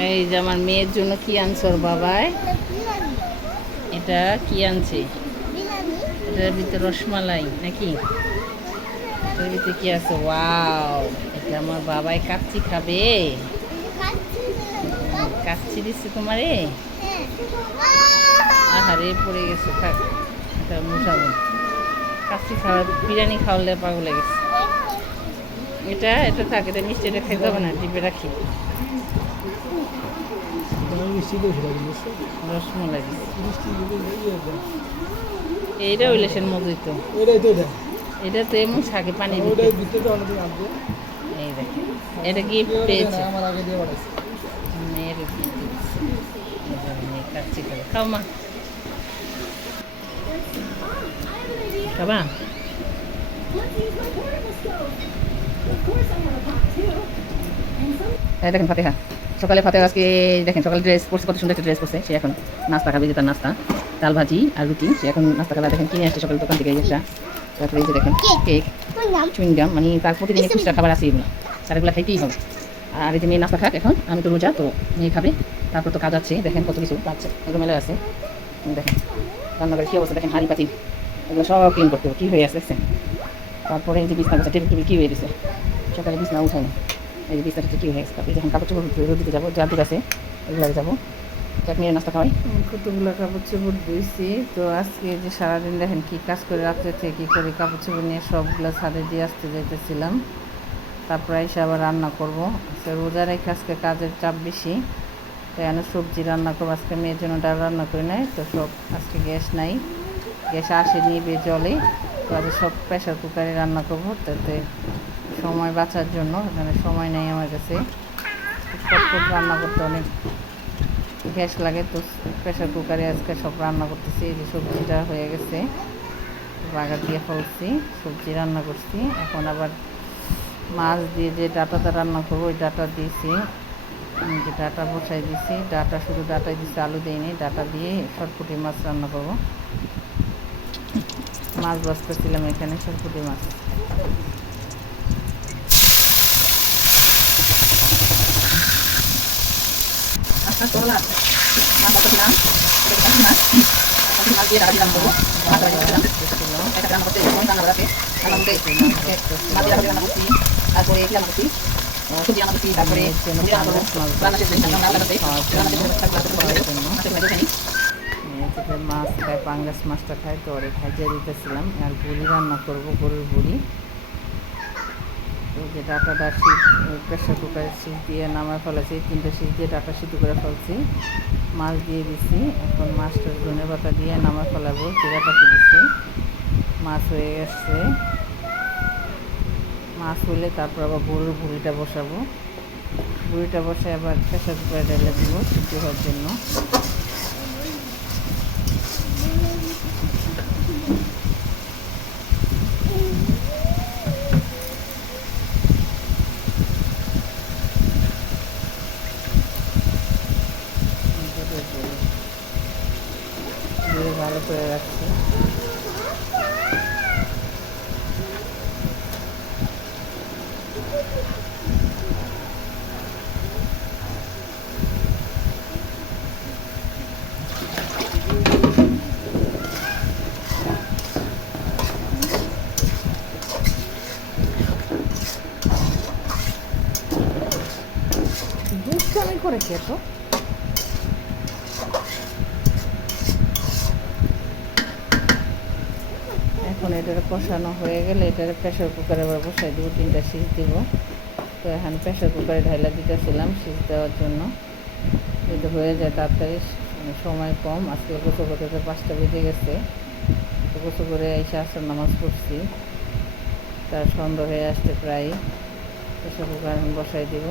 এই যে আমার মেয়ের জন্য কি আনছো ওর বাবাই? এটা কি আনছে? এটার ভিতরে রসমালাই নাকি? এটার ভিতরে কি আছে? ওয়াও, এটা আমার বাবাই কাচ্চি খাবে। কাচ্চি দিচ্ছে তোমারে? আহারে পড়ে গেছে, থাক এটা মুছাবো। কাচ্চি খাওয়া, বিরিয়ানি খাওয়ালে পাগল হয়ে গেছে। এটা এটা থাক, এটা মিষ্টি, এটা খাইতে হবে না, ডিপে রাখি। রসমালাই এইটা হইলেছেন মজুই তো, এটা তো এমন শাকে পানি দিতে। এই দেখে এটা গিফট পেয়েছে মেয়ের কাচ্চি খাবে। খাও মা, খাবা? দেখেন ফাতেহা, সকালে ফাতেহা আজকে দেখেন সকালে ড্রেস পরছে, কত সুন্দর একটা ড্রেস পরছে। সে এখন নাস্তা খাবে, যে তার নাস্তা ডাল ভাজি আর রুটি। সে এখন নাস্তা খাবে। দেখেন কিনে আসছে সকালে দোকান থেকে একটা। তারপরে এই যে দেখেন কেক, চুইংগাম, মানে তার প্রতিদিন খুচরা খাবার আছে এগুলো, স্যার এগুলো খাইতেই হবে। আর এই যে মেয়ে নাস্তা খাক, এখন আমি তো রোজা, তো মেয়ে খাবে। তারপর তো কাজ আছে, দেখেন কত কিছু কাজ এগুলো মেলা আছে। দেখেন রান্নাঘরে কী অবস্থা, দেখেন হাঁড়ি পাতিল এগুলো সব ক্লিন করতে হবে, কী হয়ে আছে দেখছেন। তারপরে এই যে বিছনা গেছে, টেবিল টেবিল কী হয়ে গেছে, সকালে বিছনা উঠায় না। এই যে বিছনাটা কী হয়ে গেছে। তারপরে যখন কাপড় চোপড় রোদ দিতে যাবো, যার আছে এগুলো যাবো, এক মেয়ের নাস্তা খাওয়াই। কতগুলো কাপড় চোপড় ধুইছি। তো আজকে যে সারাদিন দেখেন কী কাজ করে, রাত্রে থেকে কী করে কাপড় চোপড় নিয়ে সবগুলো ছাদে দিয়ে আসতে যেতেছিলাম। তারপরে এসে আবার রান্না করবো। রোজা রেখে আজকে কাজের চাপ বেশি, তো এখানে সবজি রান্না করবো। আজকে মেয়ের জন্য ডাল রান্না করে নেয়, তো সব আজকে গ্যাস নাই, গ্যাস আসে নিবে জলে, তো আজকে সব প্রেশার কুকারে রান্না করবো, তাতে সময় বাঁচার জন্য। এখানে সময় নেই আমার কাছে, চটপট রান্না করতে অনেক গ্যাস লাগে, তো প্রেশার কুকারে আজকে সব রান্না করতেছি। এই যে সবজিটা হয়ে গেছে, বাগার দিয়ে ফেলছি, সবজি রান্না করছি। এখন আবার মাছ দিয়ে যে ডাটাটা রান্না করবো, ওই ডাটা দিয়েছি, যে ডাটা বসাই দিয়েছি। ডাটা শুধু ডাটাই দিয়েছি, আলু দিইনি। ডাটা দিয়ে সরপুঁটি মাছ রান্না করবো। মাছ বাছতেছিলাম এখানে, সরপুঁটি মাছ। মাছ খায়, পাঙ্গাস মাছটা খায়, তো ওরে ভাজিয়ে দিতেছিলাম। আর বুড়ি রান্না করবো, গরুর বুড়ি। এই যে ডাটাটা প্রেশার কুকারে সিট দিয়ে নামায় ফেলেছি, 3টে সিট দিয়ে ডাটা সিদ্ধ করে ফেলছি। মাছ দিয়ে দিছি, এখন মাছটার ধনে পাতা দিয়ে নামায় ফেলাবো। জিরা পাতি দিচ্ছি, মাছ হয়ে গেছে। মাছ হলে তারপর আবার গরুর বুড়িটা বসাবো। বুড়িটা বসে আবার প্রেশার কুকারে ঢেলে দিব সিদ্ধ হওয়ার জন্য। ভালো করে রাখছি। দুষ্টামি করে কে তো এখন এটার কষানো হয়ে গেলে এটার প্রেশার কুকারে আবার বসাই দেবো, 3টা সিজ দিব। তো এখন প্রেশার কুকারে ঢাইলা দিতেছিলাম সিজ দেওয়ার জন্য, যদি হয়ে যায় তাড়াতাড়ি, সময় কম। আজকে গোসল করতে 5টা বেজে গেছে, তো গোসল করে এসে আসর নামাজ পড়ছি, তার সন্ধ্যা হয়ে আসতে প্রায়। প্রেশার কুকার এখন বসাই দিব,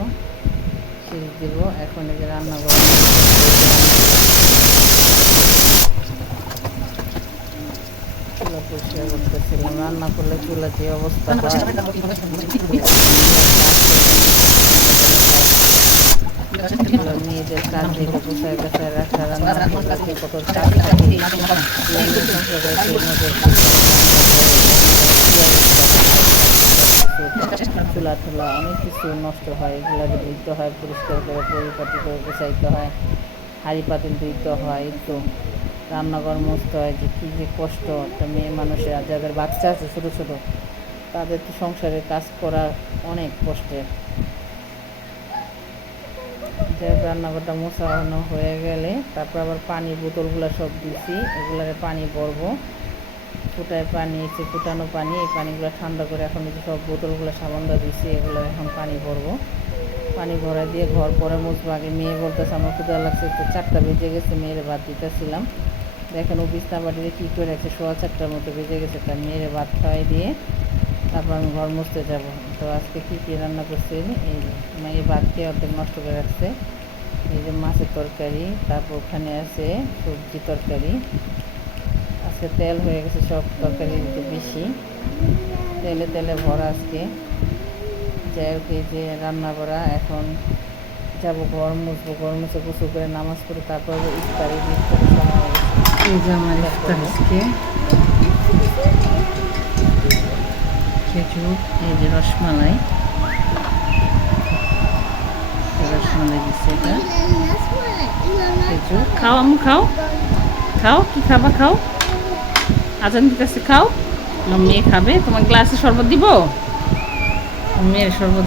সিজ দিব। এখন এই যে রান্না করা চুলা পরিষ্কার করতেছিলাম। রান্না করলে চুলা যে অবস্থা মেয়েদের কাজ থেকে পোষায় পেশায় রাখা, রান্না করতে কত চাপ থাকে। কিছু চুলা টুলা অনেক কিছু নষ্ট হয়, এগুলো ধুইতে হয়, পরিষ্কার করে পরিপাটি করে গোছাইতে হয়, হাঁড়ি পাতিল ধুইতে হয়, তো রান্নাঘর মুছতে হয়। যে কী যে কষ্ট একটা মেয়ে মানুষের, আর যাদের বাচ্চা আছে ছোটো ছোটো, তাদের তো সংসারের কাজ করা অনেক কষ্টের। রান্নাঘরটা মোছানো হয়ে গেলে তারপর আবার পানির বোতলগুলো সব দিছি, এগুলারে পানি ভরবো, ফুটায় পানি এসে ফুটানো পানি, এই পানিগুলো ঠান্ডা করে এখন এই যে সব বোতলগুলো সাবান দিয়ে দিছি, এগুলো এখন পানি ভরবো। পানি ভরা দিয়ে ঘর পরে মুছবো। আগে মেয়ে বলতেছে আমার ক্ষুধা লাগছে, তো 4টা বেজে গেছে, মেয়েরে ভাত দিতেছিলাম। দেখেন ও বিছনা বাড়িতে কী করে রাখছে, 4:15টার মতো বেজে গেছে, তার মেয়েরে ভাত খাওয়াই দিয়ে তারপর আমি ঘর মুছতে যাব। তো আজকে কী কী রান্না করছি, এই মেয়ে ভাত খেয়ে অর্ধেক নষ্ট করে রাখছে। এই যে মাছের তরকারি, তারপর ওখানে আছে সবজি তরকারি। আজকে তেল হয়ে গেছে সব তরকারি একটু বেশি, তেলে তেলে ভরা আজকে। যাই হোক, এই যে রান্না করা, এখন যাব ঘর মুছবো, ঘর মুছে গোসল করে নামাজ পড়ে তারপর ইফতারের সময় হয়ে গেছে। এই যে আমার ইফতার আজকে খেজুর, এই যে রসমালাই, রসমালাই দিচ্ছে এটা খেজুর। খাও আম্মু খাও, খাও কি খাবা খাও, আজান দিতেছে খাও। আমার মেয়ে খাবে, তোমার গ্লাসে শরবত দিব, মেয়ের শরবত